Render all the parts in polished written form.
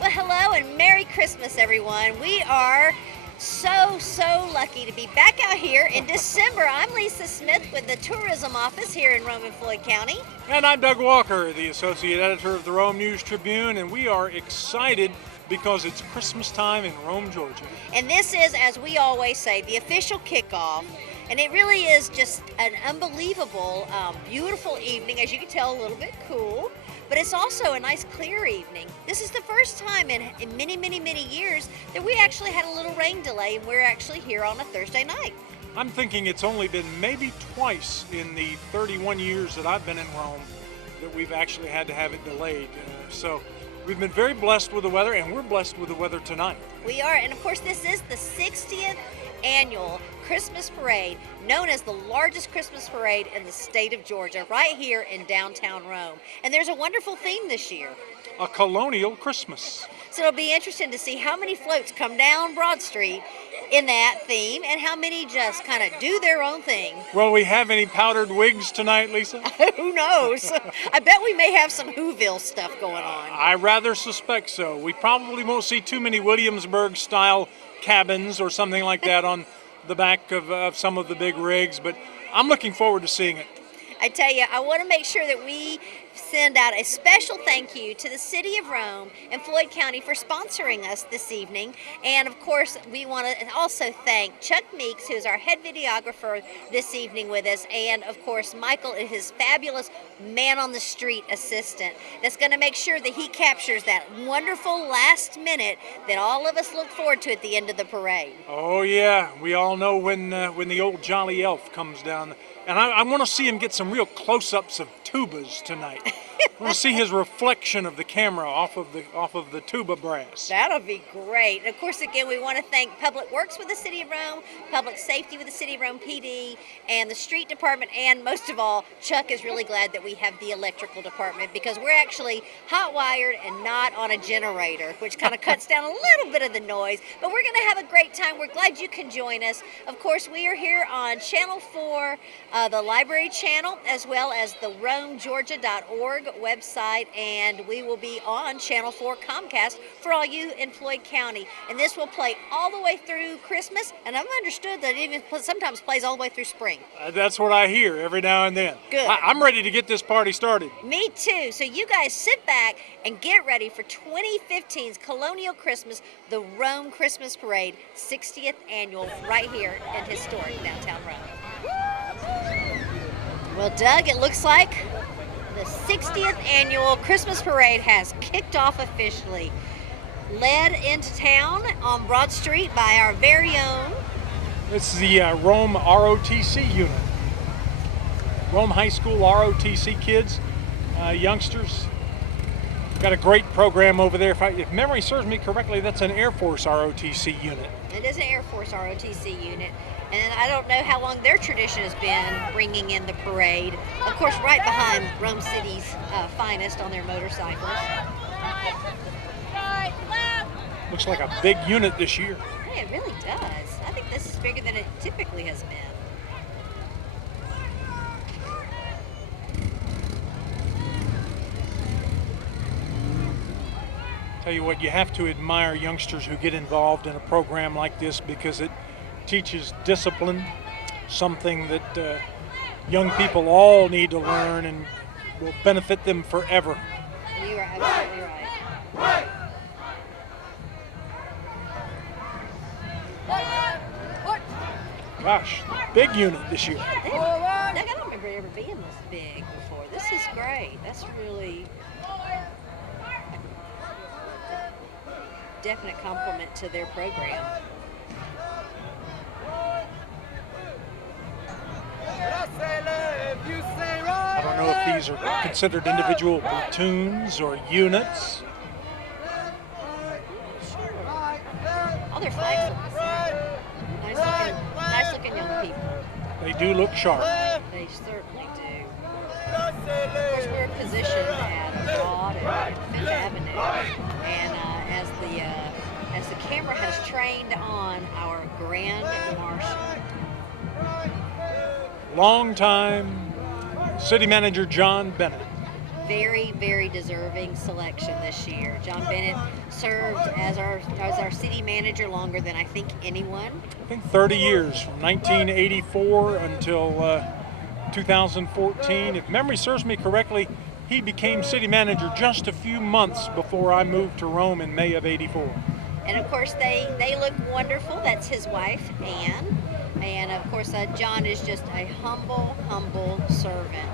Well, hello and Merry Christmas, everyone. We are so lucky to be back out here in December. I'm Lisa Smith with the Tourism Office here in Rome and Floyd County. And I'm Doug Walker, the Associate Editor of the Rome News Tribune, and we are excited because it's Christmas time in Rome, Georgia. And this is, as we always say, the official kickoff. And it really is just an unbelievable, beautiful evening. As you can tell, a little bit cool. But it's also a nice clear evening. This is the first time in many years that we actually had a little rain delay, and we're actually here on a Thursday night. I'm thinking it's only been maybe twice in the 31 years that I've been in Rome that we've actually had to have it delayed. So we've been very blessed with the weather, and we're blessed with the weather tonight. We are, and of course this is the 60th annual Christmas parade, known as the largest Christmas parade in the state of Georgia, right here in downtown Rome. And there's a wonderful theme this year. A colonial Christmas. So it'll be interesting to see how many floats come down Broad Street in that theme and how many just kind of do their own thing. Will we have any powdered wigs tonight, Lisa? Who knows? I bet we may have some Whoville stuff going on. I rather suspect so. We probably won't see too many Williamsburg-style cabins or something like that on the back of some of the big rigs, but I'm looking forward to seeing it. I tell you, I want to make sure that we send out a special thank you to the City of Rome and Floyd County for sponsoring us this evening. And of course, we want to also thank Chuck Meeks, who's our head videographer this evening with us, and of course, Michael and his fabulous man-on-the-street assistant that's going to make sure that he captures that wonderful last minute that all of us look forward to at the end of the parade. Oh yeah, we all know when the old Jolly Elf comes down. And I want to see him get some real close-ups of tubas tonight. I want to see his reflection of the camera off of the tuba brass. That'll be great. And of course, again, we want to thank Public Works with the City of Rome, Public Safety with the City of Rome PD, and the Street Department, and most of all, Chuck is really glad that we have the Electrical Department because we're actually hot-wired and not on a generator, which kind of cuts down a little bit of the noise. But we're going to have a great time. We're glad you can join us. Of course, we are here on Channel 4, the Library Channel, as well as the RomeGeorgia.org website, and we will be on Channel 4 Comcast for all you in Floyd County. And this will play all the way through Christmas, and I've understood that it even sometimes plays all the way through spring. That's what I hear every now and then. Good. I'm ready to get this party started. Me too. So you guys sit back and get ready for 2015's Colonial Christmas, the Rome Christmas Parade, 60th annual, right here in historic downtown Rome. Well, Doug, it looks like the 60th annual Christmas parade has kicked off officially. Led into town on Broad Street by our very own. This is the Rome ROTC unit. Rome High School ROTC kids, youngsters. Got a great program over there. If memory serves me correctly, that's an Air Force ROTC unit. It is an Air Force ROTC unit. And I don't know how long their tradition has been bringing in the parade. Of course, right behind Rome City's finest on their motorcycles. Looks like a big unit this year. Yeah, it really does. I think this is bigger than it typically has been. Tell you what, you have to admire youngsters who get involved in a program like this because it teaches discipline, something that young people all need to learn and will benefit them forever. You are absolutely right. Gosh, big unit this year. Doug, I don't remember it ever being this big before. This is great. That's really definite compliment to their program. I don't know if these are considered individual platoons or units. All their flags look the same. They do look sharp. They certainly do. Of course, we're positioned at Broad and Fifth Avenue, and as the camera has trained on our Grand Marshal. Longtime City Manager John Bennett. Very, very deserving selection this year. John Bennett served as our city manager longer than I think anyone. I think 30 years, from 1984 until 2014. If memory serves me correctly, he became city manager just a few months before I moved to Rome in May of '84. And of course, they look wonderful. That's his wife, Ann. And of course, John is just a humble servant.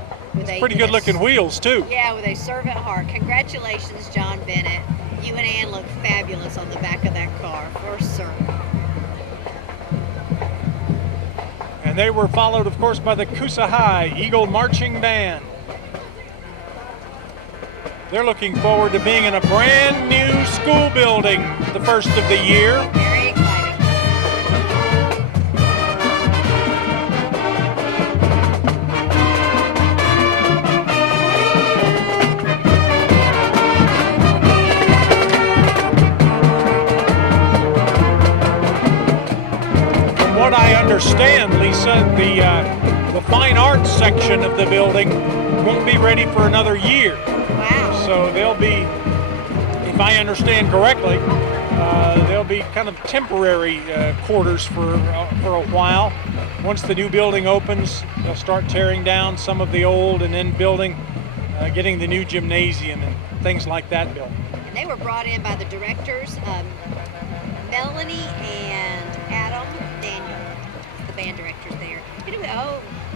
Pretty good looking wheels too. Yeah, with a servant heart. Congratulations, John Bennett. You and Ann look fabulous on the back of that car, for certain. And they were followed, of course, by the Coosa High Eagle Marching Band. They're looking forward to being in a brand new school building the first of the year. Very exciting. What I understand, Lisa, the fine arts section of the building won't be ready for another year. Wow. So they'll be, if I understand correctly, they'll be kind of temporary quarters for a while. Once the new building opens, they'll start tearing down some of the old and then getting the new gymnasium and things like that built. And they were brought in by the directors, Melanie and Adam Daniel, the band directors there.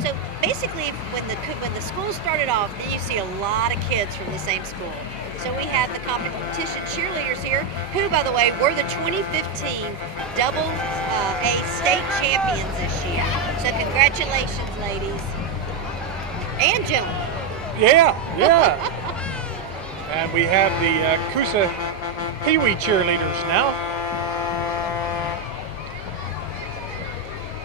So basically, when the school started off, then you see a lot of kids from the same school. So we have the competition cheerleaders here, who, by the way, were the 2015 double A state champions this year. So congratulations, ladies and gentlemen. Yeah. And we have the Coosa Pee-wee cheerleaders now.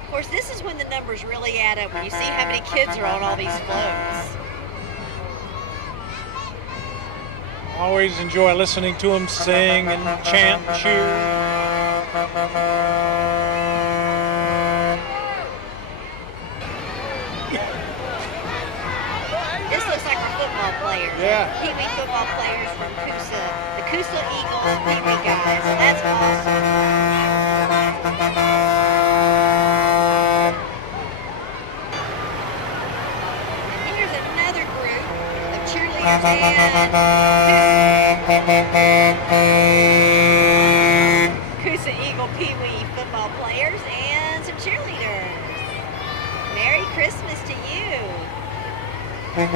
Of course, this is when the numbers really add up, when you see how many kids are on all these floats. Always enjoy listening to them sing and chant and cheer. This looks like our football players. Yeah. Pee-wee football players from Coosa. The Coosa Eagles Pee-wee guys. So that's awesome. And here's another group of cheerleaders and Coosa Eagle Pee-wee football players and some cheerleaders. Merry Christmas to you. Well,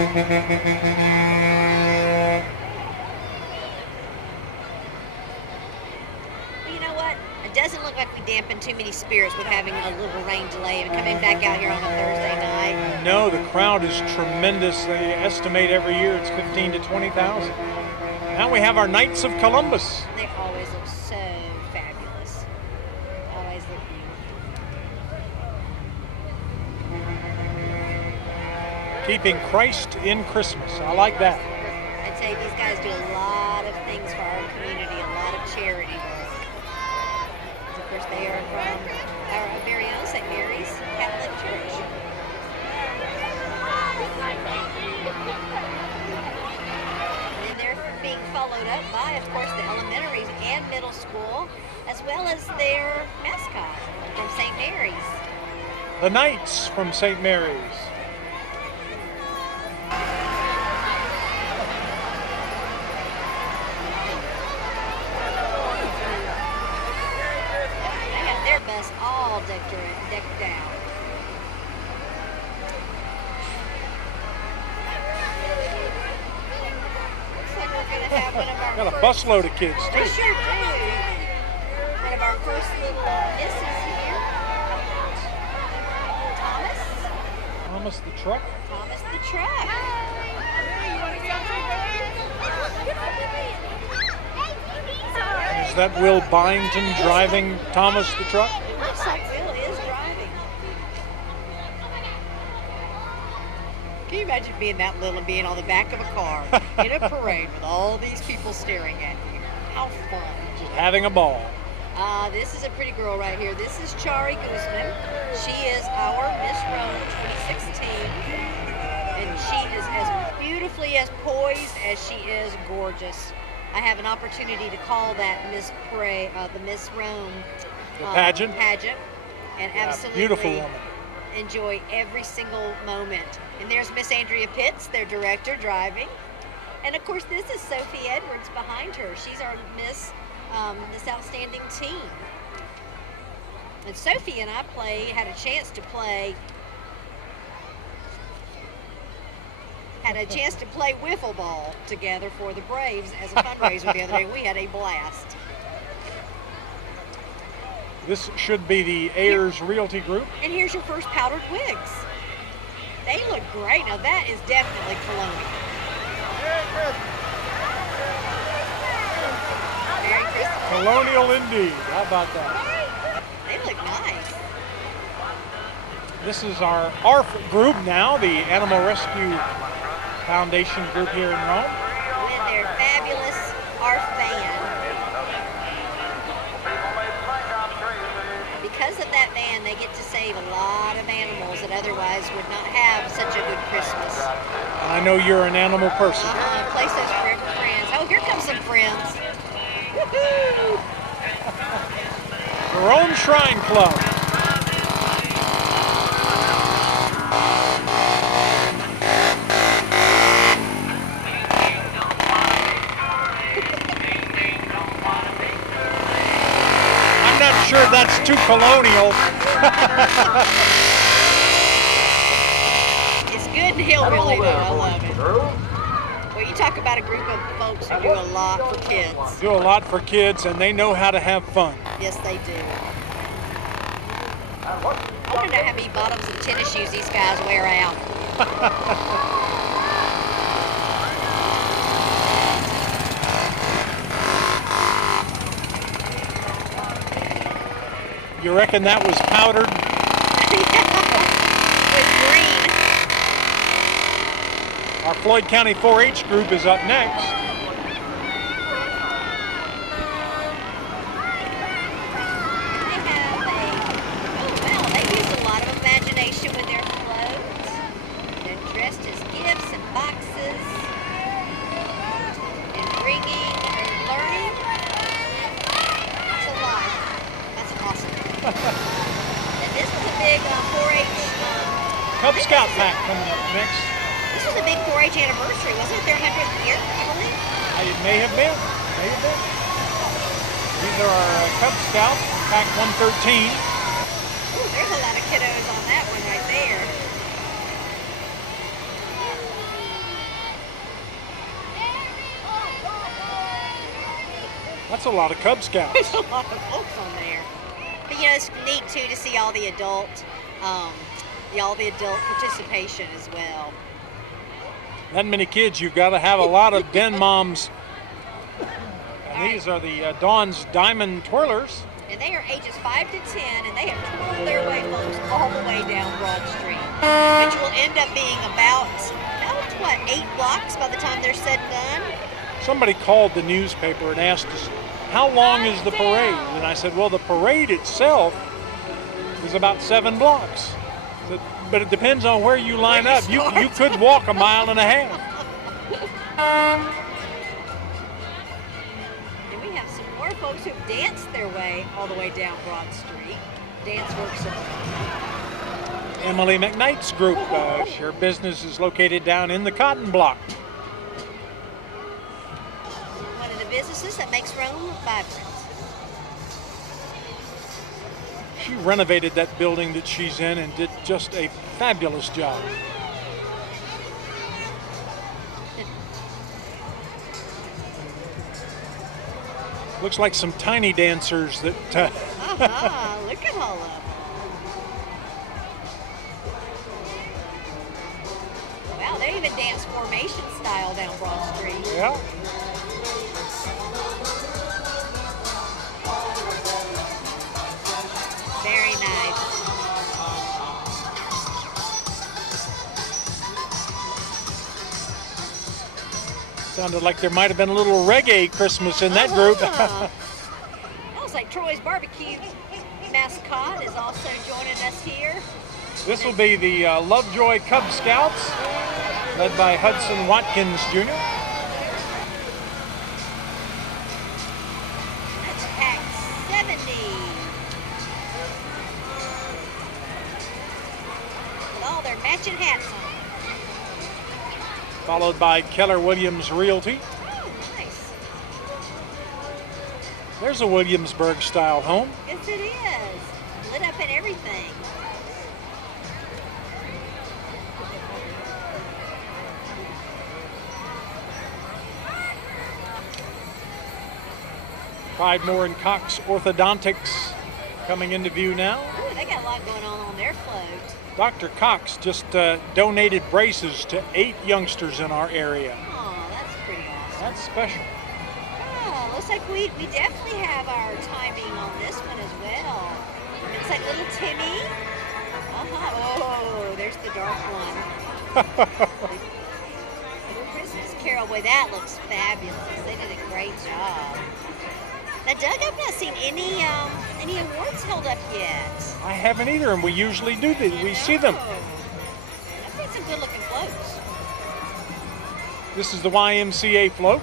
you know what? It doesn't look like we dampened too many spirits with having a little rain delay and coming back out here on a Thursday night. No, the crowd is tremendous. They estimate every year it's 15 to 20,000. Now we have our Knights of Columbus. They always look so fabulous. Always look beautiful. Keeping Christ in Christmas. I like that. I tell you, these guys do a lot of things for our community, a lot of charity work. Of course, they are from our very own St. Mary's Catholic Church. And then they're being followed up by, of course, the elementaries and middle school, as well as their mascot from St. Mary's. The Knights from St. Mary's. They have their bus all decked out. Looks like we're going to have one of our Got a first- busload of kids They too. sure do. One of our first little misses here. Thomas the truck. Thomas the truck. Is that Will Byington driving Thomas the truck? Looks like Will is driving. Can you imagine being that little and being on the back of a car in a parade with all these people staring at you? How fun. Just having a ball. This is a pretty girl right here. This is Chari Guzman. She is our Miss Rome 2016. And she is as beautifully as poised as she is gorgeous. I have an opportunity to call that the Miss Rome pageant. And absolutely beautiful woman. Enjoy every single moment. And there's Miss Andrea Pitts, their director, driving. And of course, this is Sophie Edwards behind her. She's our Miss Outstanding Teen. And Sophie and I had a chance to play wiffle ball together for the Braves as a fundraiser the other day. We had a blast. This should be the Ayers Realty Group. And here's your first powdered wigs. They look great. Now that is definitely colonial. Merry Christmas. Colonial indeed. How about that? They look nice. This is our ARF group now, the Animal Rescue Foundation group here in Rome. With their fabulous ARF van. Because of that van, they get to save a lot of animals that otherwise would not have such a good Christmas. I know you're an animal person. Place those forever friends. Oh, here come some friends. Woohoo! The Rome Shrine Club. I'm not sure that's too colonial. It's good and hillbilly though. I love it. Well, you talk about a group of folks who do a lot for kids. Do a lot for kids, and they know how to have fun. Yes, they do. I want to know how many bottoms and tennis shoes these guys wear out. You reckon that was powdered? With green. Our Floyd County 4-H group is up next. They use a lot of imagination with their floats. They're dressed as gifts and boxes. And bringing and learning. That's a lot. That's awesome. And this was a big 4-H. Cub Scout pack coming up next. This was a big 4-H anniversary, wasn't it? Their 100th year, I believe. It may have been. These are our Cub Scouts, pack 113. Ooh, there's a lot of kiddos on that one right there. That's a lot of Cub Scouts. There's a lot of folks on there. But you know, it's neat too to see all the adult participation as well. That many kids, you've got to have a lot of den moms. And these are the Dawn's Diamond Twirlers. And they are ages 5 to 10, and they have twirled their way, folks, all the way down Broad Street, which will end up being about 8 blocks by the time they're said and done. Somebody called the newspaper and asked us, how long is the parade? And I said, well, the parade itself is about 7 blocks. But it depends on where you line up. You could walk a mile and a half. And we have some more folks who've danced their way all the way down Broad Street. Dance Works of Emily McKnight's group, her business is located down in the Cotton Block. One of the businesses that makes Rome vibrant. She renovated that building that she's in and did just a fabulous job. Looks like some tiny dancers that... Look at all of them. Wow, they even dance formation style down Broad Street. Yeah. Very nice. Sounded like there might have been a little reggae Christmas in that group. Looks like Troy's Barbecue mascot is also joining us here. This will be the Lovejoy Cub Scouts, led by Hudson Watkins Jr. That's Pack 70. With all their matching hats on. Followed by Keller Williams Realty. Oh, nice. There's a Williamsburg-style home. Yes, it is. Lit up and everything. Pridemore and Cox Orthodontics coming into view now. Ooh, they got a lot going on their float. Dr. Cox just donated braces to 8 youngsters in our area. Oh, that's pretty awesome. That's special. Oh, looks like we definitely have our timing on this one as well. Looks like little Timmy. Oh, there's the dark one. Little Christmas Carol. Boy, that looks fabulous. They did a great job. Now, Doug, I've not seen any awards held up yet. I haven't either, and we usually do. We see them. I've seen some good-looking floats. This is the YMCA float.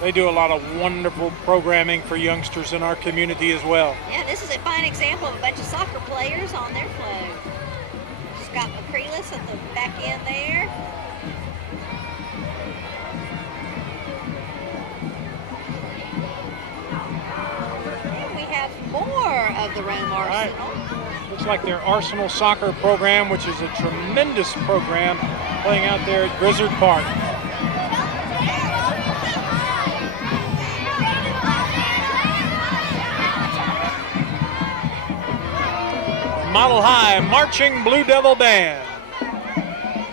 They do a lot of wonderful programming for youngsters in our community as well. Yeah, this is a fine example of a bunch of soccer players on their float. Scott McCreelis at the back end there. And we have more of the Rome Arsenal. Looks like their Arsenal soccer program, which is a tremendous program, playing out there at Grizzard Park. Model High Marching Blue Devil Band.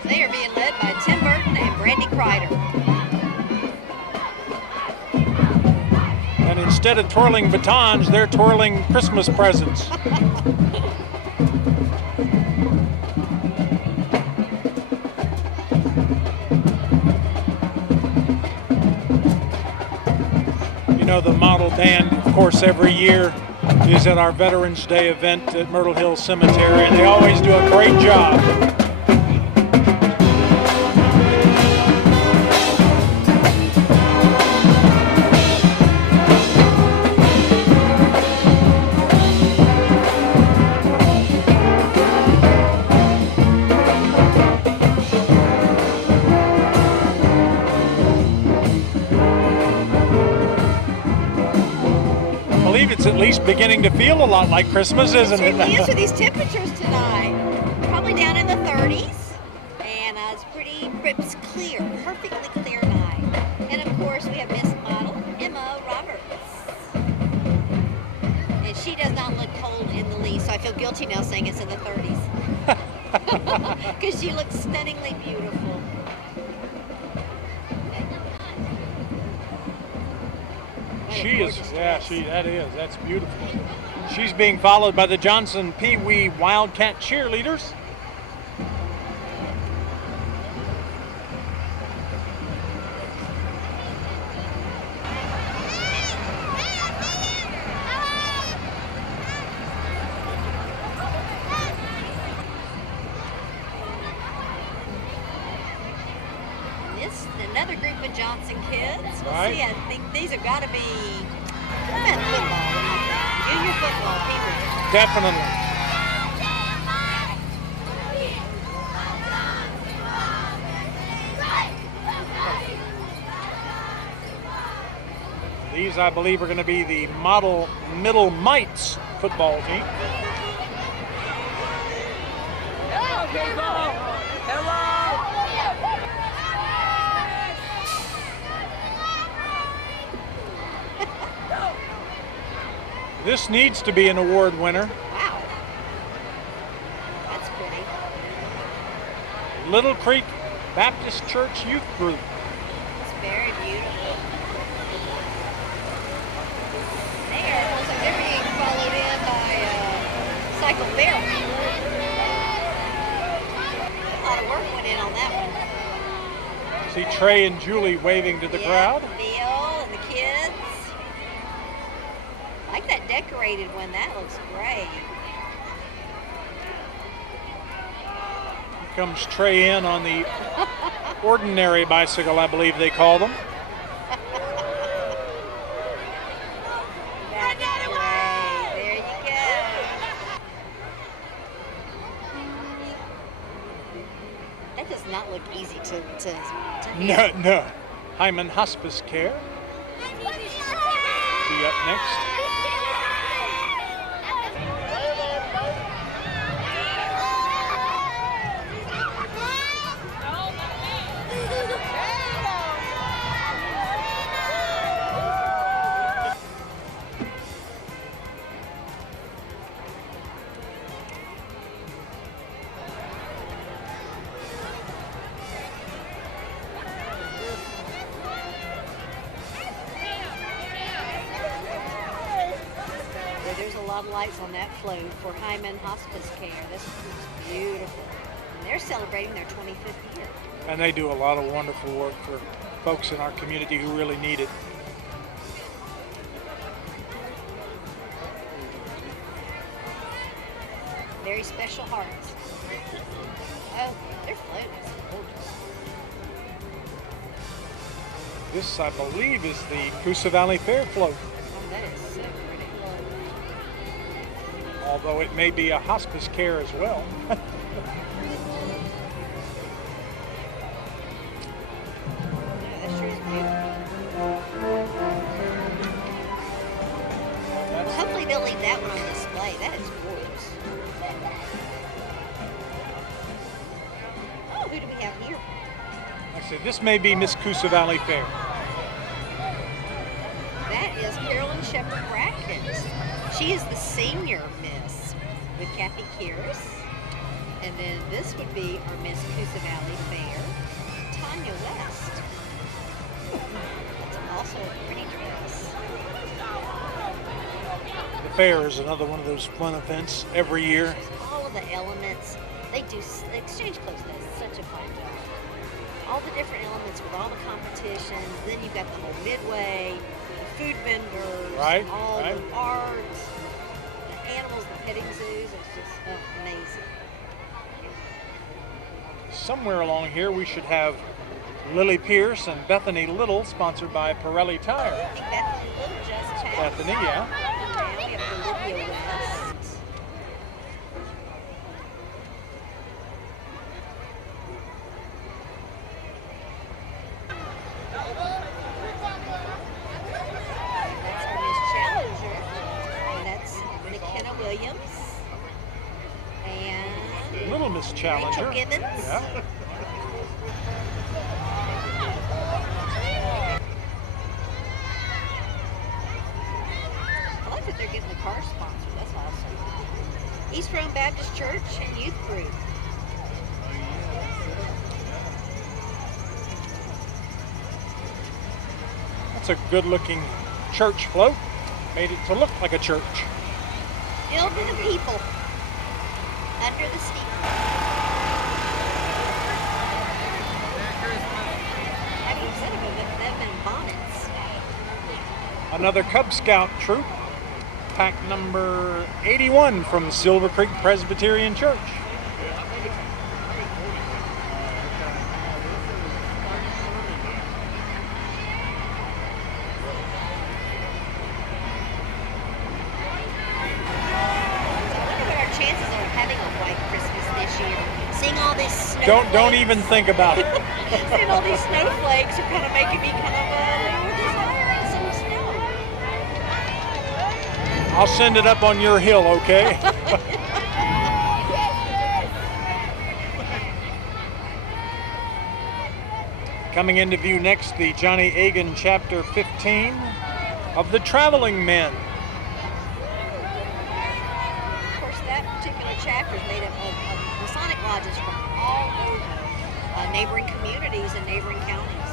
They are being led by Tim Burton and Brandy Kreider. And instead of twirling batons, they're twirling Christmas presents. You know, the model band, of course, every year is at our Veterans Day event at Myrtle Hill Cemetery, and they always do a great job. It's at least beginning to feel a lot like Christmas, isn't it? It certainly is with these temperatures tonight. Probably down in the 30s. And it's clear, perfectly clear night. And of course, we have Miss Model Emma Roberts. And she does not look cold in the least, so I feel guilty now saying it's in the 30s. Because she looks stunningly beautiful. She is, that's beautiful. She's being followed by the Johnson Pee Wee Wildcat cheerleaders. Another group of Johnson kids. We'll right. See, I think these have got to be football. Junior football people. Definitely. These, I believe, are going to be the Model Middle Mites football team. This needs to be an award winner. Wow. That's pretty. Little Creek Baptist Church Youth Group. It's very beautiful. There, looks like they're being followed in by Cycle Barrel. lot of work went in on that one. See Trey and Julie waving to the crowd. Neil and the kids. I like that decorated one. That looks great. Here comes Trey in on the ordinary bicycle, I believe they call them. That's great. There you go. That does not look easy to hit. No. Hyman Hospice Care. Be up next. There's a lot of lights on that float for Hyman Hospice Care. This is beautiful. And they're celebrating their 25th year. And they do a lot of wonderful work for folks in our community who really need it. Very special hearts. Oh, their float is gorgeous. This, I believe, is the Coosa Valley Fair float, Oh, that is so pretty. although it may be a hospice care as well. Yeah, that sure is beautiful. Hopefully they'll leave that one on display. That is gorgeous. Oh, who do we have here? Like I said, this may be Miss Coosa Valley Fair. That is Carolyn Shepherd Brackett. She is the senior miss with Kathy Kieris. And then this would be our Miss Coosa Valley Fair, Tanya West. That's also a pretty dress. The fair is another one of those fun events every year. Just all of the elements. They Exchange Clothes does such a fine job. All the different elements with all the competitions. Then you've got the whole midway, the food vendors, Right, all right. the art, the animals, the petting zoos. It's just amazing. Somewhere along here we should have Lily Pierce and Bethany Little, sponsored by Pirelli Tire. I think Bethany Little just passed. Bethany, yeah. Now we have Olivia West. That's our Miss Challenger. And that's McKenna Williams. And Little Miss Challenger. Rachel Gibbons. Yeah. I like that they're getting the car sponsored. That's awesome. East Rome Baptist Church and Youth Group. That's a good-looking church float. Made it to look like a church. Filled with the people under the steeple. Have you said about them in bonnets? Another Cub Scout troop. Pack number 81 from Silver Creek Presbyterian Church. Chances are of having a white Christmas this year. Seeing all this snowflakes. Don't even think about it. Seeing all these snowflakes are kind of making me kind of some snow. I'll send it up on your hill, okay? Coming into view next, the Johnny Agan Chapter 15 of the Traveling Men. Of course, that particular chapter is made up of Masonic lodges from all over neighboring communities and neighboring counties.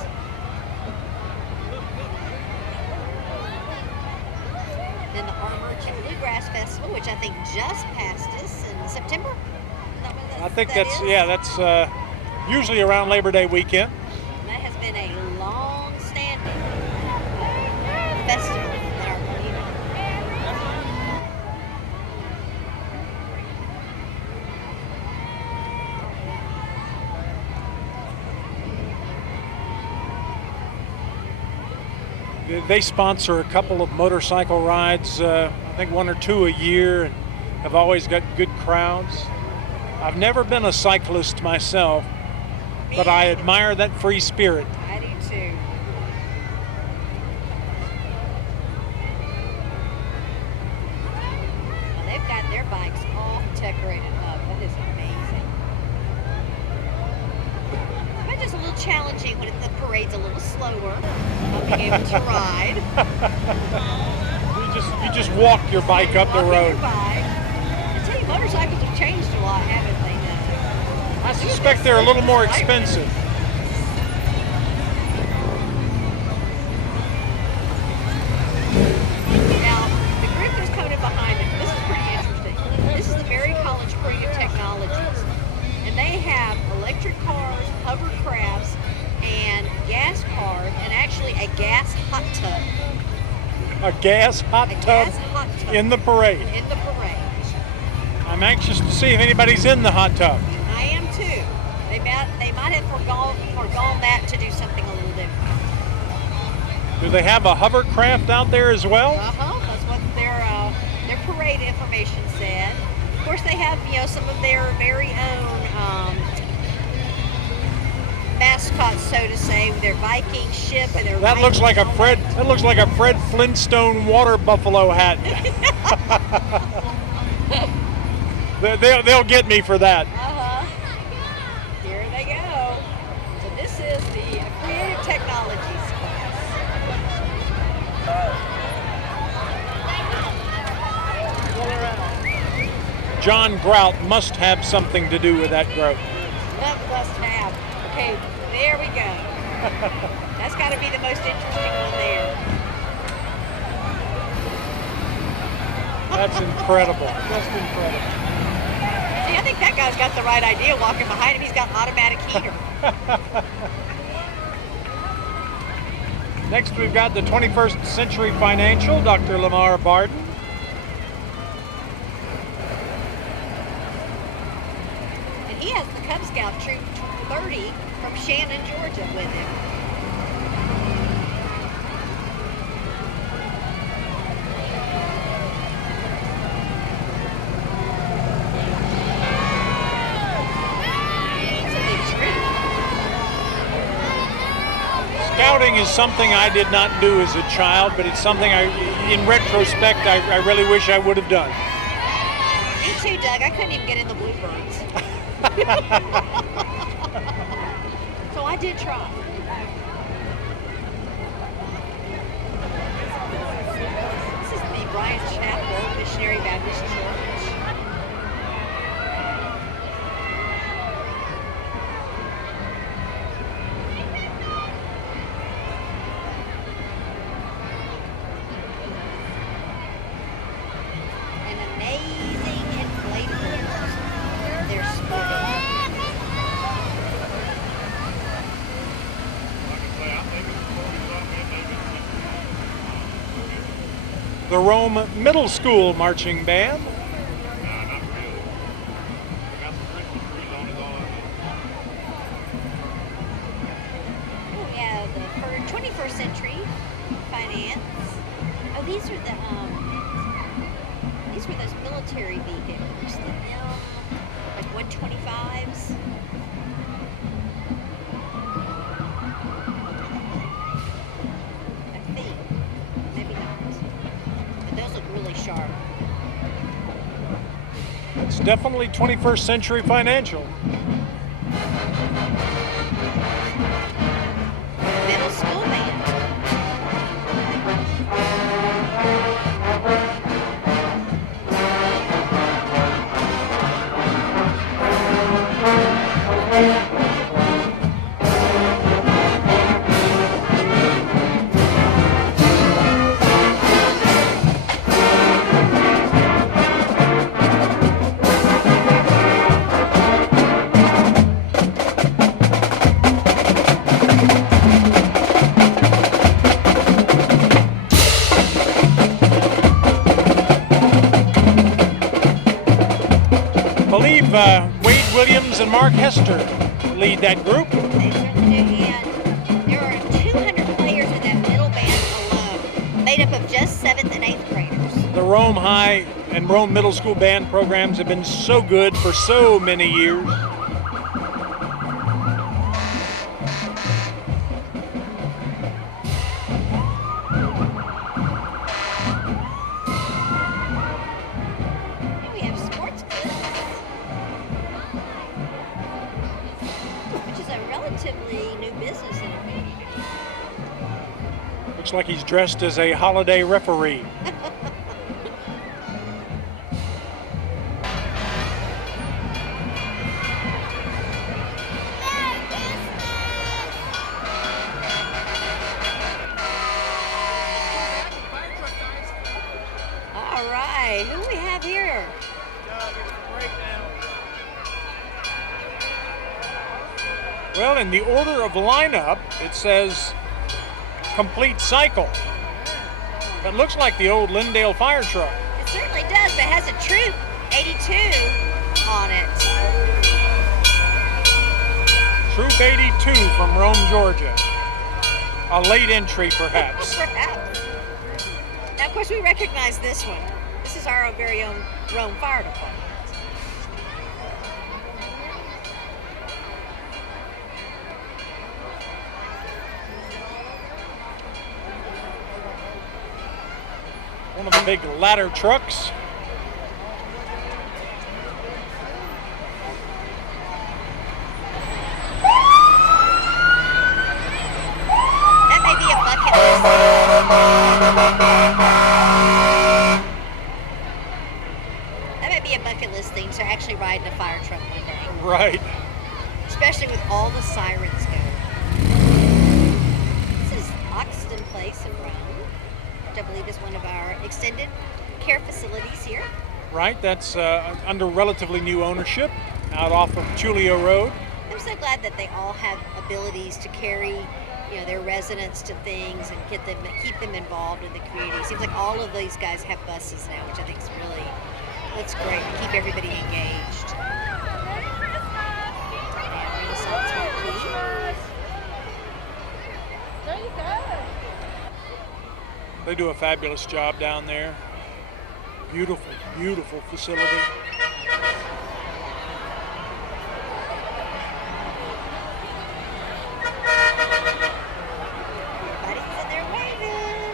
Then the Armor Bluegrass Festival, which I think just passed us in September. Is that what I think that that's, is? yeah, that's usually around Labor Day weekend. And that has been a long-standing festival in our community. They sponsor a couple of motorcycle rides, I think 1 or 2 a year, and have always got good crowds. I've never been a cyclist myself, but I admire that free spirit. I do too. Well, they've got their bikes all decorated up. That is amazing. But just a little challenging when the parade's a little slower. Being able to ride. You just walk your bike up the road. I tell you, motorcycles have changed a lot, haven't they? I suspect they're a little more expensive. Now, the group that's coming in behind it, this is pretty interesting. This is the Mary College Creative Technologies. And they have electric cars, hovercrafts, and gas cars, and actually a gas hot tub. A gas hot tub in the parade. In the parade. I'm anxious to see if anybody's in the hot tub. I am too. They might have forgone that to do something a little different. Do they have a hovercraft out there as well? That's what their parade information said. Of course, they have some of their very own mascots, so to say, with their Viking ship and their. That looks like a Fred. That looks like a Fred Flintstone water buffalo hat. They'll get me for that. Here they go. So this is the Creative Technologies class. John Grout must have something to do with that growth. That must have. Okay, there we go. That's got to be the most interesting one there. That's incredible. Just incredible. See, I think that guy's got the right idea walking behind him. He's got an automatic heater. Next, we've got the 21st Century Financial, Dr. Lamar Barden. And he has the Cub Scout Troop 30 from Shannon, Georgia with him. Scouting is something I did not do as a child, but it's something in retrospect, I really wish I would have done. Me too, Doug. I couldn't even get in the Bluebirds. So I did try. This is the Bryant Chapel Missionary Baptist Church. The Rome Middle School Marching Band. Oh yeah, the 21st Century Finance. Oh, these were those military vehicles, the like 125s. I think, maybe not. But those look really sharp. It's definitely 21st Century Financial. Middle school band. Gibbs and Mark Hester lead that group. They certainly do. And there are 200 players in that middle band alone, made up of just 7th and 8th graders. The Rome High and Rome Middle School band programs have been so good for so many years. Here we have sports goods, which is a relatively new business in our community. Looks like he's dressed as a holiday referee. All right, who do we have here? Well, in the order of lineup, it says complete cycle. That looks like the old Lindale fire truck. It certainly does, but it has a Troop 82 on it. Troop 82 from Rome, Georgia. A late entry, perhaps. Perhaps. Now, of course, we recognize this one. This is our very own Rome Fire Department. One of the big ladder trucks. That may be a bucket list. That may be a bucket list thing to actually ride in a fire truck one day, Right. especially with all the sirens going. This is Oxton Place in Rome, which I believe is one of our extended care facilities here. Right. That's under relatively new ownership out off of Tulio Road. I'm so glad that they all have abilities to carry, their residents to things and keep them involved in the community. It seems like all of these guys have buses now, which I think is that's great to keep everybody engaged. And Renaissance Marquee. They do a fabulous job down there. Beautiful, beautiful facility. Everybody's in there waving.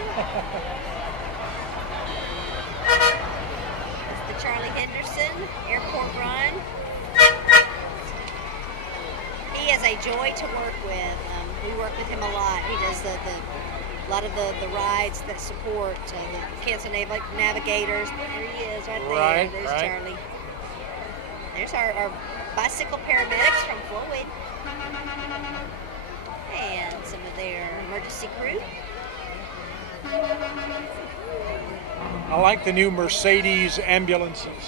It's the Charlie Henderson Airport Run. He is a joy to work with. We work with him a lot. He does a lot of the rides that support the Cancer Navigators. There he is right there. Right, There's right. Charlie. There's our bicycle paramedics from Floyd. And some of their emergency crew. I like the new Mercedes ambulances.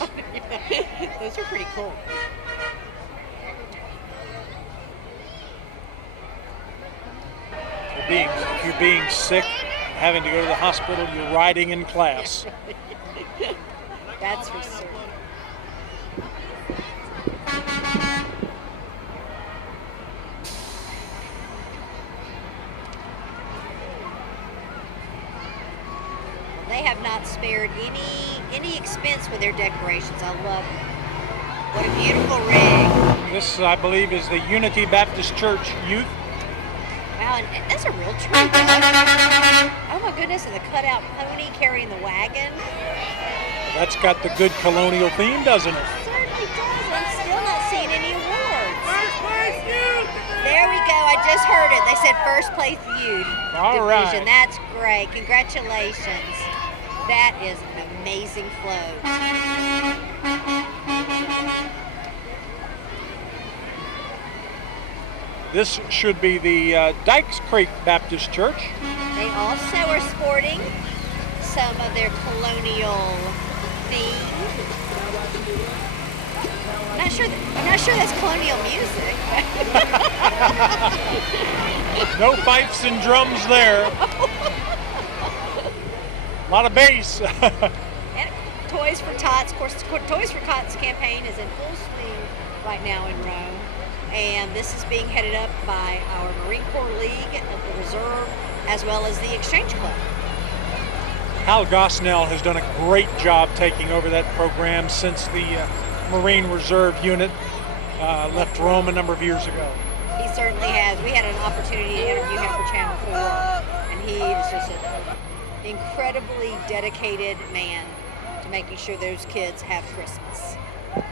Those are pretty cool. If you're being sick, having to go to the hospital, you're riding in class. That's for certain. They have not spared any expense with their decorations. I love it. What a beautiful rig. This, I believe, is the Unity Baptist Church Youth. Wow, and that's a real tree. Oh my goodness, and the cutout pony carrying the wagon. That's got the good colonial theme, doesn't it? Certainly does. I'm still not seeing any awards. First place youth. There we go. I just heard it. They said first place youth All division. right. That's great. Congratulations. That is an amazing float. This should be the Dykes Creek Baptist Church. They also are sporting some of their colonial theme. I'm not sure that's colonial music. No fifes and drums there. A lot of bass. And Toys for Tots, of course, Toys for Tots campaign is in full swing right now in Rome. And this is being headed up by our Marine Corps League, the Reserve, as well as the Exchange Club. Hal Gosnell has done a great job taking over that program since the Marine Reserve unit left Rome a number of years ago. He certainly has. We had an opportunity to interview him for Channel 4, and he is just an incredibly dedicated man to making sure those kids have Christmas.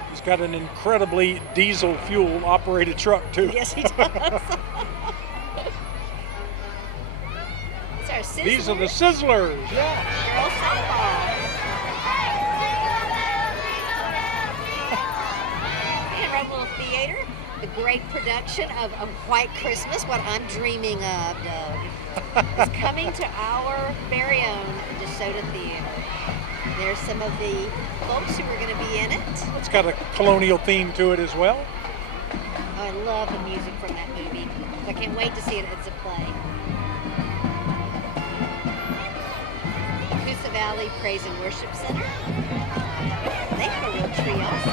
He's got an incredibly diesel fuel operated truck too. Yes, he does. It's our Sizzlers. These are the Sizzlers, yeah. Girls softball. And Rome Little Theater, the great production of A White Christmas, what I'm dreaming of, Doug, is coming to our very own DeSoto Theater. There's some of the folks who are going to be in it. It's got a colonial theme to it as well. Oh, I love the music from that movie. I can't wait to see it as a play. Coosa Valley Praise and Worship Center. They have a real tree also.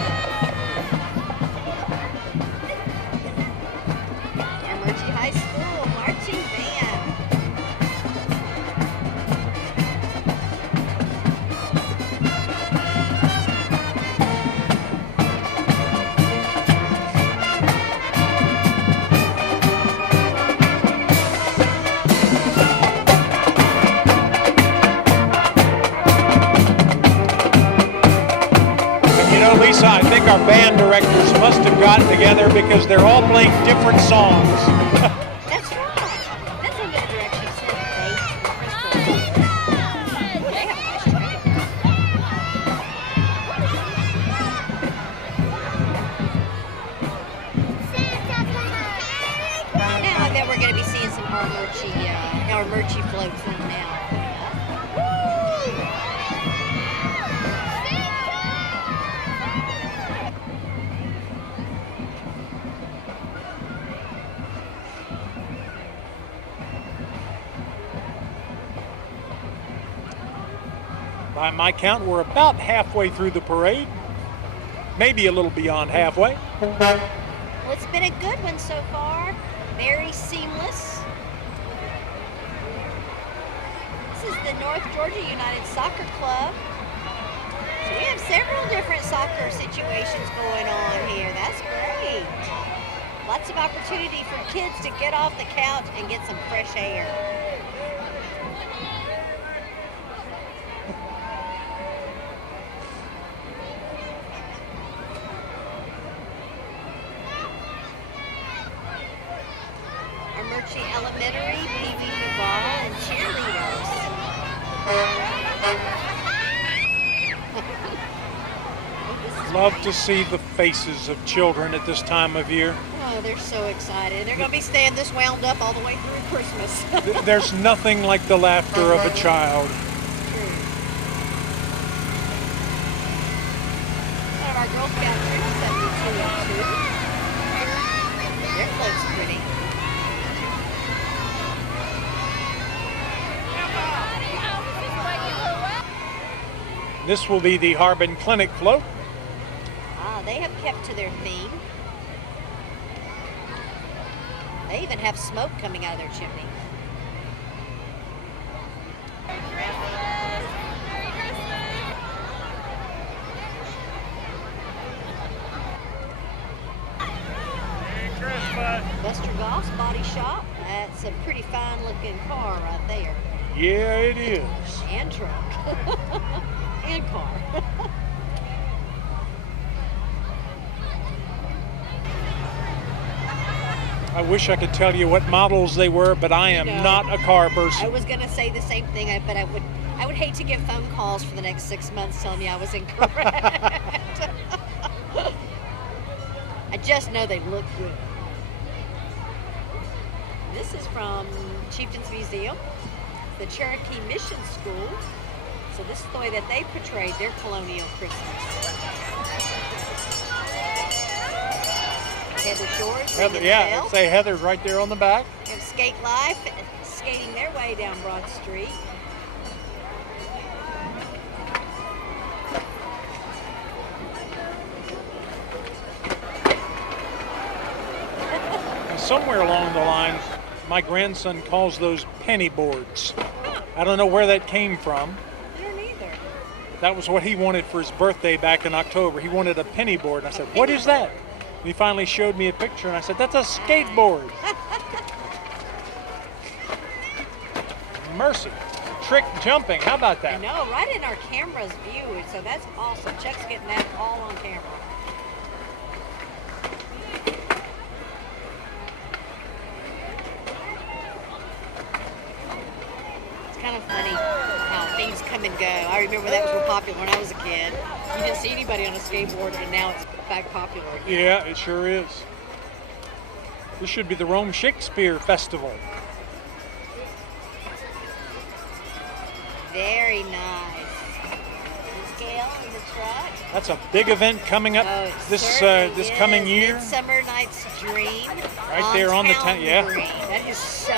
Armurchie High School Marching Band. Lisa, I think our band directors must have gotten together because they're all playing different songs. That's right. That's in the direction of Smith Bates and Crystal. They have a nice training. Now I bet we're going to be seeing some Armurchie floats in now. By my count, we're about halfway through the parade, maybe a little beyond halfway. Well, it's been a good one so far. Very seamless. This is the North Georgia United Soccer Club. So we have several different soccer situations going on here. That's great. Lots of opportunity for kids to get off the couch and get some fresh air. Armurchie Elementary, Pee Wee Ball, and cheerleaders. Love to see the faces of children at this time of year. Oh, they're so excited. They're going to be staying this wound up all the way through Christmas. There's nothing like the laughter of a child. True. One of our Girl Scout troops, 7202. Their float's pretty. This will be the Harbin Clinic float. They have kept to their theme. They even have smoke coming out of their chimney. Buster Goss Body Shop. That's a pretty fine looking car right there. Yeah, it is. And truck. And car. I wish I could tell you what models they were, but I am not a car person. I was going to say the same thing, but I would hate to get phone calls for the next 6 months telling me I was incorrect. I just know they look good. This is from Chieftains Museum, the Cherokee Mission School. So this is the way that they portrayed their colonial Christmas. Heather Shores. Yeah, say Heather's right there on the back. We have Skate Life skating their way down Broad Street. somewhere along the line, my grandson calls those penny boards. I don't know where that came from. I don't either. That was what he wanted for his birthday back in October. He wanted a penny board. And I said, what is that? And he finally showed me a picture, and I said, that's a skateboard. Mercy. Trick jumping. How about I that? know, right in our camera's view, so that's awesome. Chuck's getting that all on camera. It's kind of funny how things come and go. I remember that was real popular when I was a kid. You didn't see anybody on a skateboard, and now it's back popular again. Yeah, it sure is. This should be the Rome Shakespeare Festival. Very nice. Scale in the truck. That's a big event coming up Oh, it this certainly is. coming year. Midsummer Night's Dream. Right there on the town, yeah. Green. That is so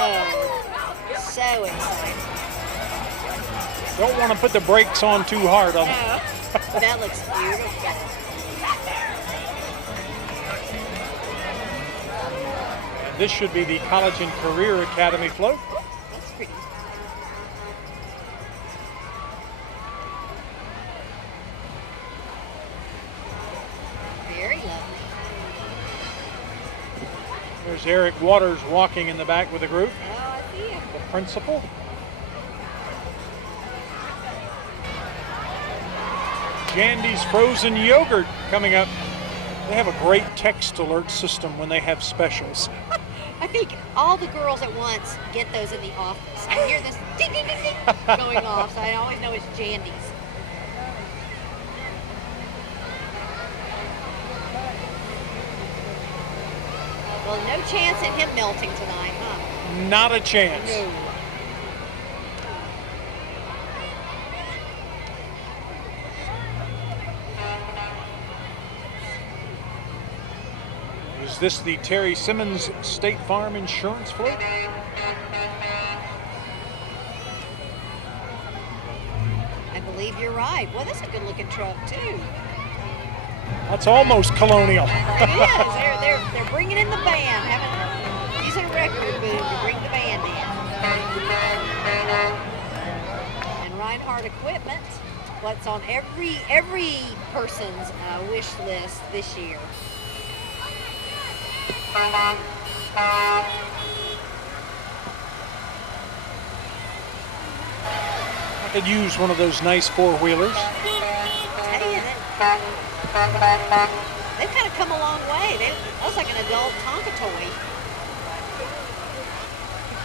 exciting. Don't want to put the brakes on too hard on it. No, that looks beautiful. This should be the College and Career Academy float. That's pretty. Very lovely. There's Eric Waters walking in the back with a group, Oh, I see him. the principal. Jandy's Frozen Yogurt coming up. They have a great text alert system when they have specials. I think all the girls at once get those in the office. I hear this ding, ding, ding, ding going off, so I always know it's Jandy's. Well, no chance at him melting tonight, huh? Not a chance. No. Is this the Terry Simmons State Farm Insurance float? I believe you're right. Well, that's a good looking truck too. That's almost colonial. It is. They're bringing in the band. Using a record boom to bring the band in. And Reinhardt Equipment. What's on every person's wish list this year? I could use one of those nice four-wheelers. Tell you that they've kind of come a long way. That was like an adult Tonka toy.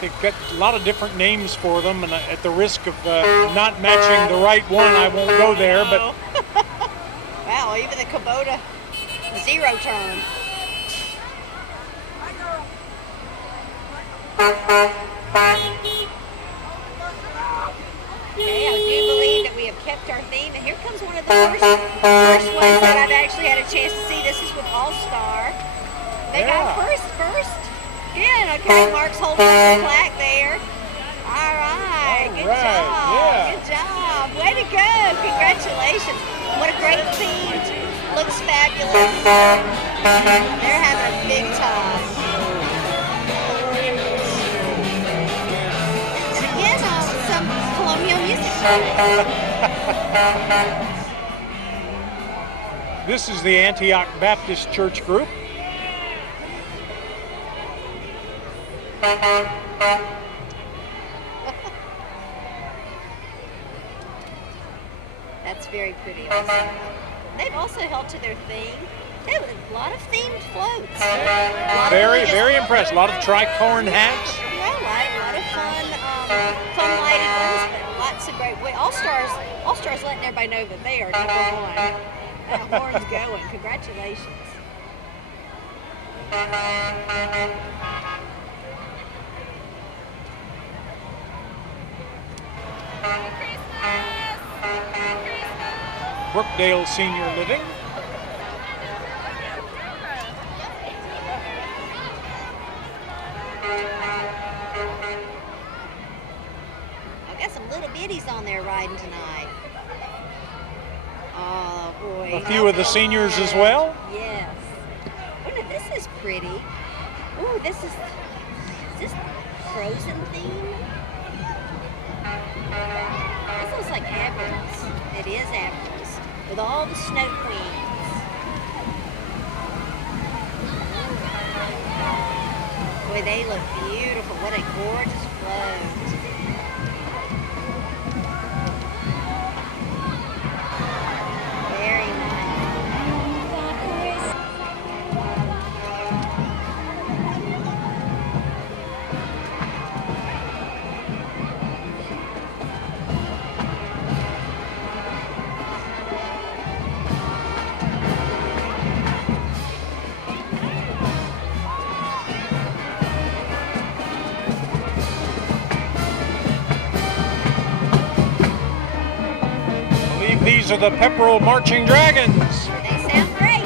They've got a lot of different names for them, and at the risk of not matching the right one, I won't go there, but Wow, even the Kubota zero turn. Okay, I do believe that we have kept our theme, and here comes one of the first ones that I've actually had a chance to see. This is with All Star. They got first. Good. Okay, Mark's holding up the plaque there. All right. Good job. Yeah. Good job. Way to go. Congratulations. What a great theme. Looks fabulous. They're having a big time. Again, some colonial music. this is the Antioch Baptist Church group. That's very pretty also. They've also held to their theme. They have a lot of themed floats. Very impressed. A lot of tricorn hats. Yeah, a lot of fun lighted ones, but lots of great. All Stars letting everybody know that they are number one. That horn's going. Congratulations. Brookdale Senior Living. I've got some little bitties on there riding tonight. Oh boy. A few of the seniors as well. Yes. Oh, now this is pretty. Ooh, Ooh, is this Frozen theme? This looks like Aberrants. It is Aberrants with all the snow queens. Boy, they look beautiful. What a gorgeous float. Very nice. These are the Pepperell Marching Dragons. They sound great.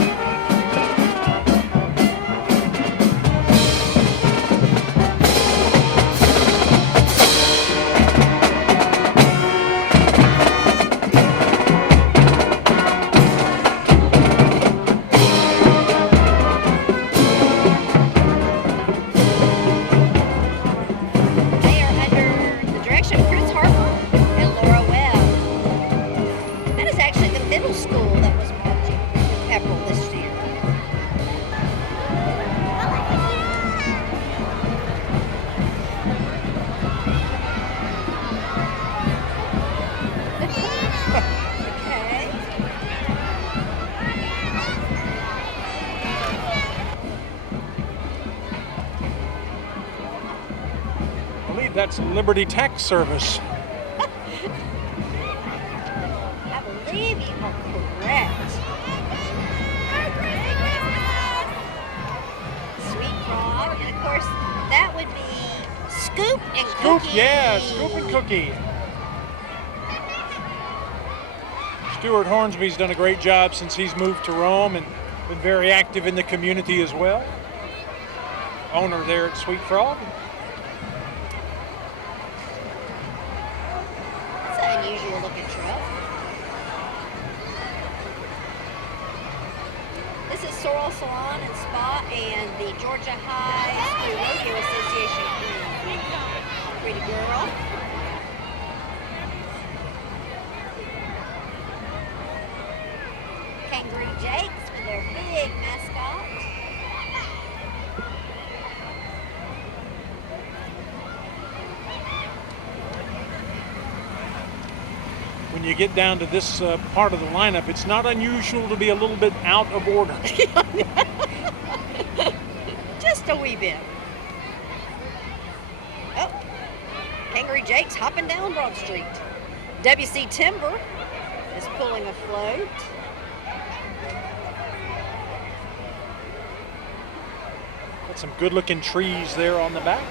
They are under the direction of Chris Harper and Laura Webb. That is actually the middle school that was marching with Pepperell this year. Okay. I believe that's Liberty Tax Service. I believe you are correct. Sweet Frog, and of course that would be Scoop and Scoop, Cookie. yeah, Scoop and Cookie. Stuart Hornsby's done a great job since he's moved to Rome and been very active in the community as well. Owner there at Sweet Frog. It's an unusual looking truck. This is Sorrel Salon and Spa and the Georgia High School Rodeo Association. Pretty girl. Kangaroo Jakes with their big mascot. When you get down to this part of the lineup, it's not unusual to be a little bit out of order. Just a wee bit. Oh, Kangaroo Jake's hopping down Broad Street. WC Timber is pulling a float. Got some good looking trees there on the back.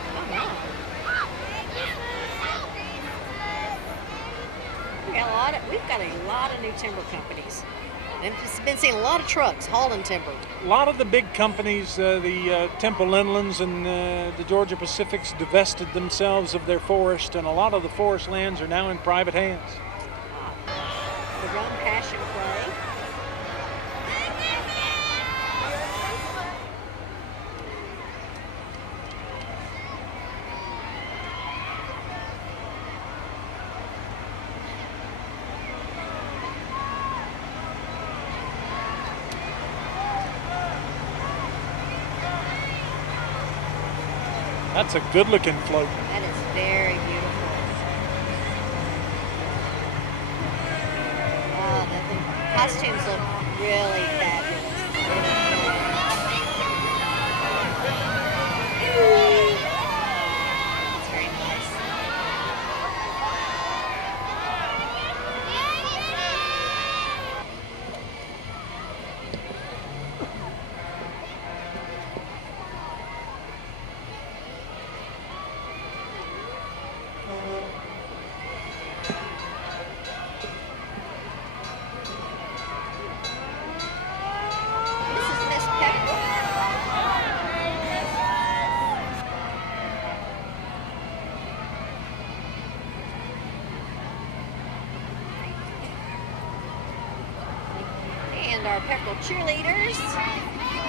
We've got a lot of new timber companies. And just been seeing a lot of trucks hauling timber. A lot of the big companies, the Temple Inlands and the Georgia Pacifics, divested themselves of their forest, and a lot of the forest lands are now in private hands. The Rome Passion Play. That's a good looking float. That is very beautiful. Oh, the costumes look really fabulous. It's very nice. This is Miss Pepperell. And our Pepperell cheerleaders.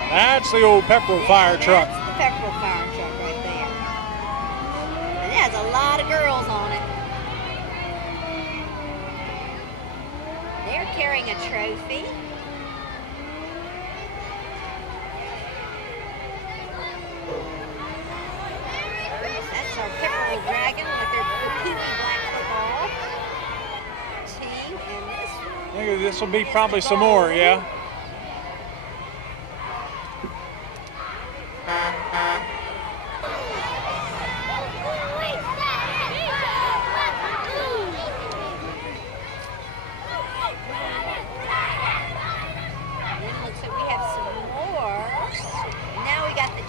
That's the old Pepperell fire truck. That's the Pepperell fire truck right there. And it has a lot of girls on it. They're carrying a trophy. That's our Pepperell Dragon with their bikini black football team. And This will be probably some more, yeah.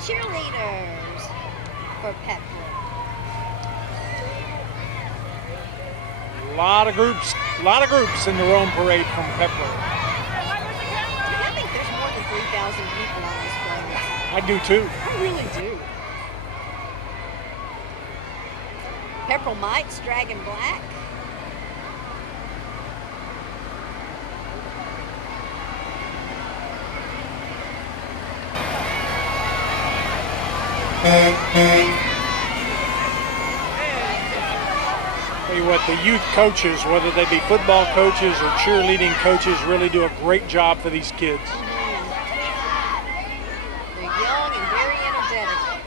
cheerleaders for Pepperell. A lot of groups in the Rome Parade from Pepperell. I think there's more than 3,000 people on this parade. I do too. I really do. Pepperell Mites, Dragon Black. Tell you what, the youth coaches, whether they be football coaches or cheerleading coaches, really do a great job for these kids. They're young and very energetic.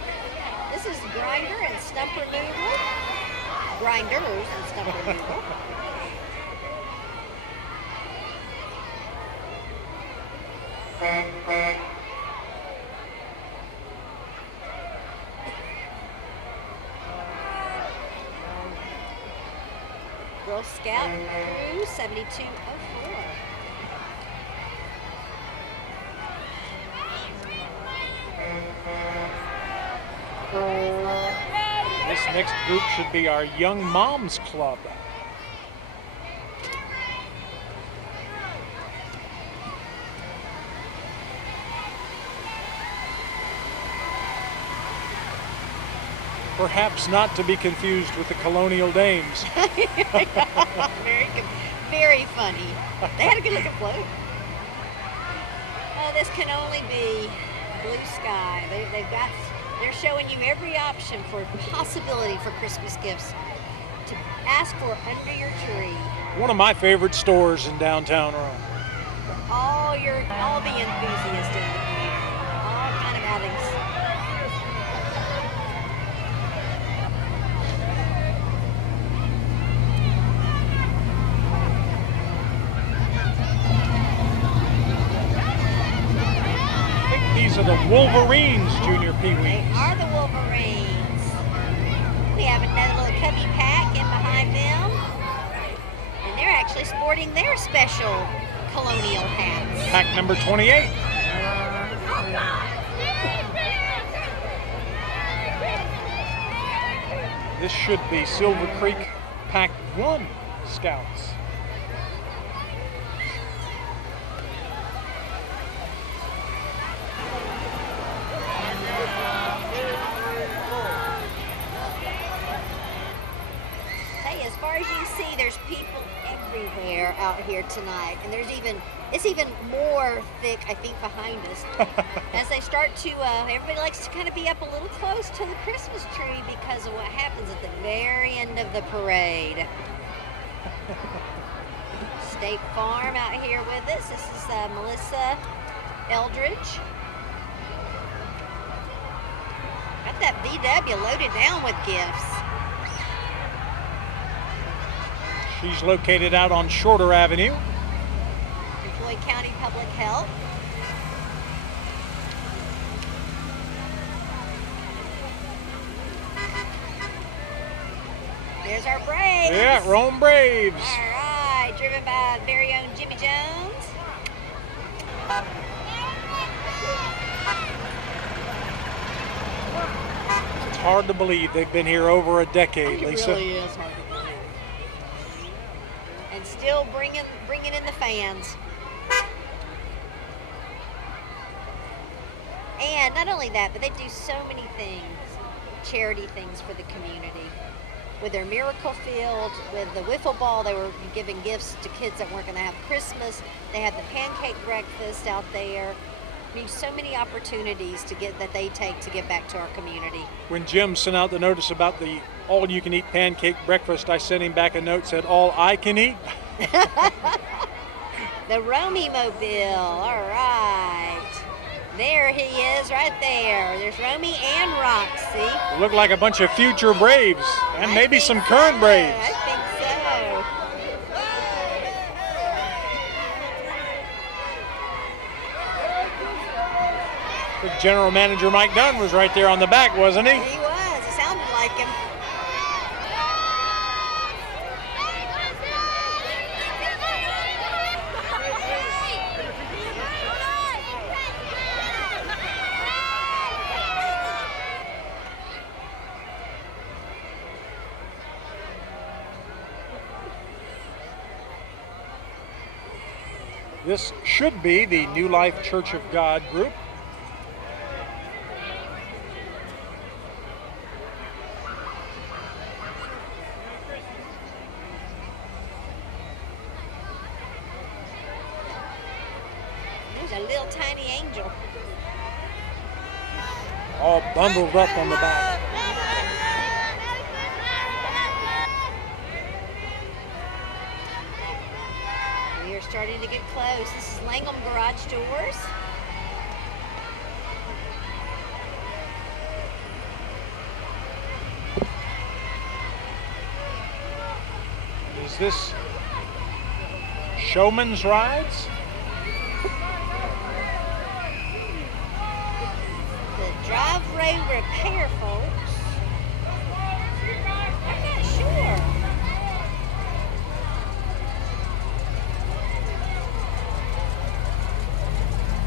This is grinder and stump removal. Grinders and stump removal. Girl Scout Crew 7204. This next group should be our Young Moms Club. Perhaps not to be confused with the Colonial Dames. Very funny. They had a good looking float. Oh, this can only be blue sky. They're showing you every option for possibility for Christmas gifts to ask for under your tree. One of my favorite stores in downtown Rome. All the enthusiasts in the community. All kind of outings. These are the Wolverines Junior Pee Wees. They are the Wolverines. We have another little cubby pack in behind them. And they're actually sporting their special colonial hats. Pack number 28. This should be Silver Creek Pack 1 Scouts. As far as you can see, there's people everywhere out here tonight, and it's even more thick, I think, behind us. As they start to, everybody likes to kind of be up a little close to the Christmas tree because of what happens at the very end of the parade. State Farm out here with us. This is Melissa Eldridge. Got that VW loaded down with gifts. She's located out on Shorter Avenue. Floyd County Public Health. There's our Braves. Yeah, Rome Braves. All right, driven by very own Jimmy Jones. It's hard to believe they've been here over a decade, Lisa. It really is hard to believe. And still bringing in the fans. And not only that, but they do so many things, charity things for the community. With their Miracle Field, with the wiffle ball, they were giving gifts to kids that weren't going to have Christmas. They had the pancake breakfast out there. There's so many opportunities that they take to give back to our community. When Jim sent out the notice about the all-you-can-eat pancake breakfast, I sent him back a note said, "All I can eat." The Romy Mobile, all right. There he is, right there. There's Romy and Roxy. Look like a bunch of future Braves and maybe some current Braves. I think The general manager Mike Dunn was right there on the back, wasn't he? He was. It sounded like him. This should be the New Life Church of God group. There's a little tiny angel. All bundled up on the back. We are starting to get close. This is Langham Garage Doors. Is this Showman's Rides? The driveway repair folks. I'm not sure.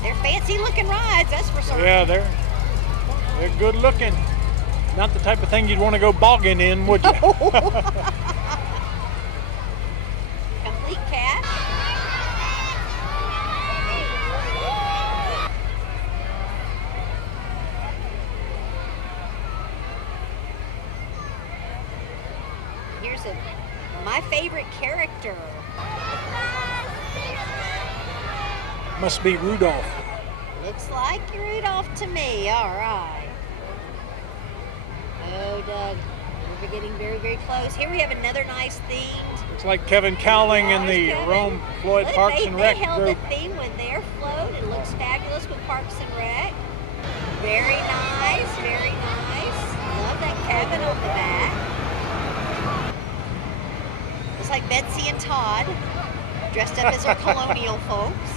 They're fancy looking rides, that's for certain. Yeah, they're good looking. Not the type of thing you'd want to go bogging in, would you? Complete cat. Here's my favorite character. Must be Rudolph. Looks like Rudolph to me. All right. Oh, Doug, we're getting very, very close. Here we have another nice themed. Looks like Kevin Cowling and the Kevin. Rome Floyd Look, Parks and Rec They held group. the theme with their float. It looks fabulous with Parks and Rec. Very nice, very nice. Love that cabin on the back. Looks like Betsy and Todd dressed up as our colonial folks.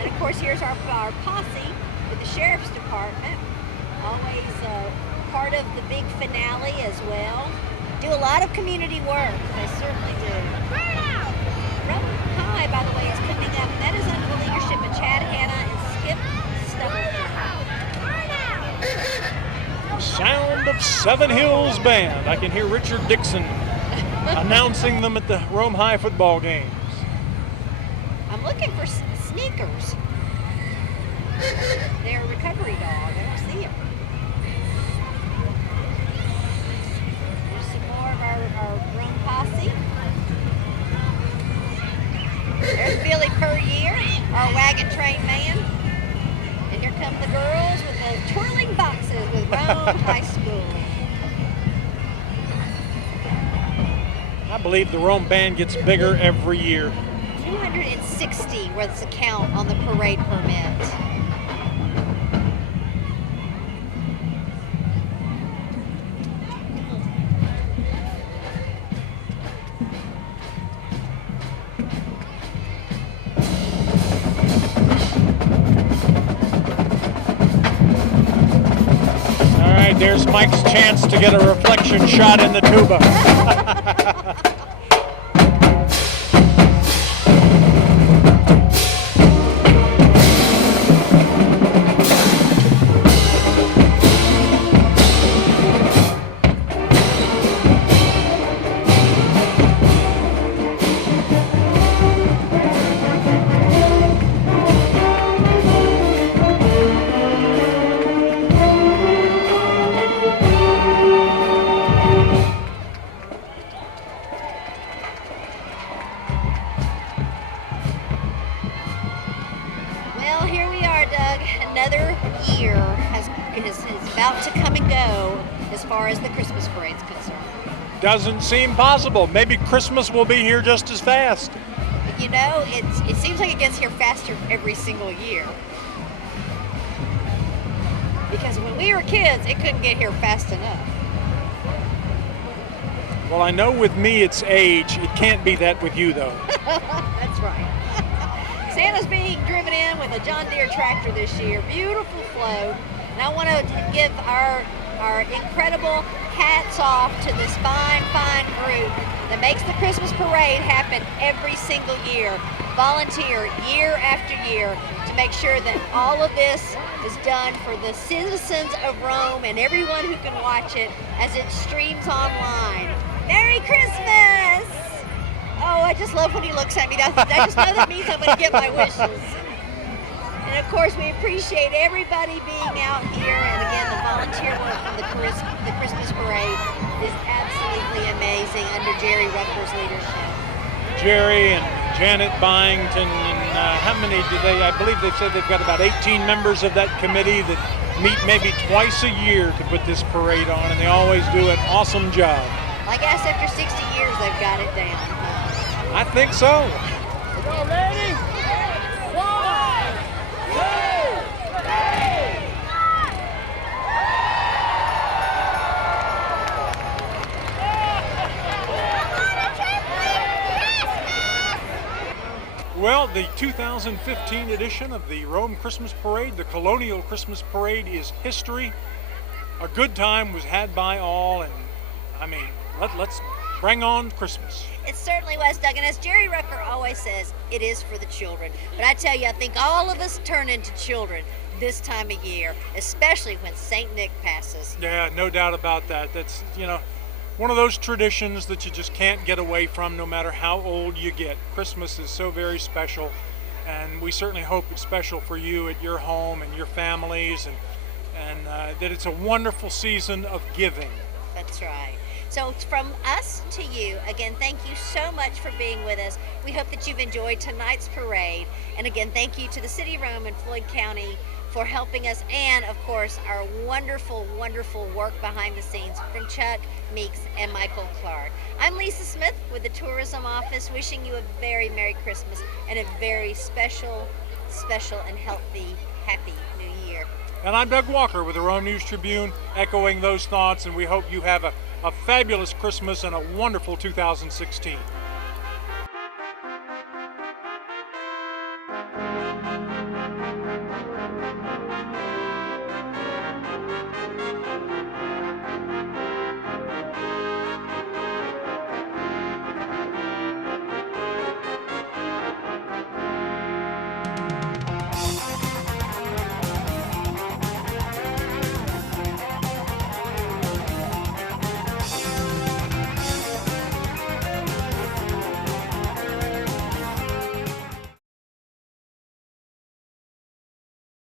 And of course, here's our posse with the Sheriff's Department. Always part of the big finale as well. Do a lot of community work. They certainly do. Rome High, by the way, is coming up. That is under the leadership of Chad Hanna and Skip Stubble. Sound of Seven Hills Band. I can hear Richard Dixon announcing them at the Rome High football games. I'm looking for sneakers. They're a recovery dog. I don't see them. There's some more of our Rome posse. There's Billy Puryear, our wagon train man. And here come the girls with the twirling boxes with Rome High School. I believe the Rome band gets bigger every year. 260 was the count on the parade permit. All right, there's Mike's chance to get a reflection shot in the tuba. parade's concerned. Doesn't seem possible. Maybe Christmas will be here just as fast. You know, it seems like it gets here faster every single year. Because when we were kids, it couldn't get here fast enough. Well, I know with me it's age. It can't be that with you, though. That's right. Santa's being driven in with a John Deere tractor this year. Beautiful float. And I want to give our incredible hats off to this fine group that makes the Christmas parade happen every single year. Volunteer year after year to make sure that all of this is done for the citizens of Rome and everyone who can watch it as it streams online. Merry Christmas! Oh, I just love when he looks at me. I just know that means I'm going to get my wishes. And of course, we appreciate everybody being out here. And again, the volunteer work from the Christmas parade is absolutely amazing under Jerry Rucker's leadership. Jerry and Janet Byington, and how many do they? I believe they said they've got about 18 members of that committee that meet maybe twice a year to put this parade on, and they always do an awesome job. I guess after 60 years, they've got it down. I think so. Go, ready? 1, 2, 3. Well, the 2015 edition of the Rome Christmas Parade, the Colonial Christmas Parade, is history. A good time was had by all, and I mean, let's bring on Christmas. It certainly was, Doug. And as Jerry Rucker always says, it is for the children. But I tell you, I think all of us turn into children this time of year, especially when St. Nick passes. Yeah, no doubt about that. That's, one of those traditions that you just can't get away from no matter how old you get. Christmas is so very special, and we certainly hope it's special for you at your home and your families, and that it's a wonderful season of giving. That's right. So from us to you, again, thank you so much for being with us. We hope that you've enjoyed tonight's parade. And again, thank you to the City of Rome and Floyd County for helping us, and of course, our wonderful, wonderful work behind the scenes from Chuck Meeks and Michael Clark. I'm Lisa Smith with the Tourism Office, wishing you a very Merry Christmas and a very special and healthy, happy New Year. And I'm Doug Walker with the Rome News Tribune, echoing those thoughts, and we hope you have a fabulous Christmas and a wonderful 2016.